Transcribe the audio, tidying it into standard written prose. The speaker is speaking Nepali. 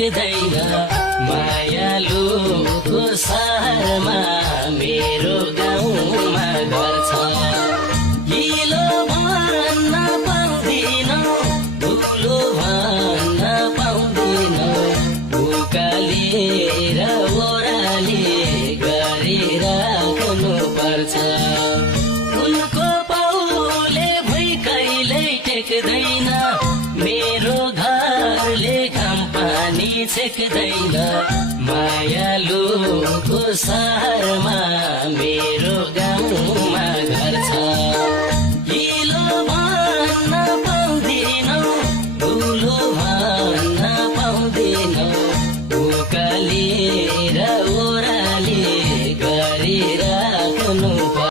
छेक्दैन मायालुको सहरमा मेरो गाउँमा घर छ हिलो भन्न पाउँदिन धुलो भन्न पाउँदिन उकालेर ओराले गरिराख्नु पर्छ उनको पाउले भुइँ कहिल्यै टेक्दैन मेरो घरले घाम पानी छेक्दैन मायालुको सहरमा मेरो गाउँ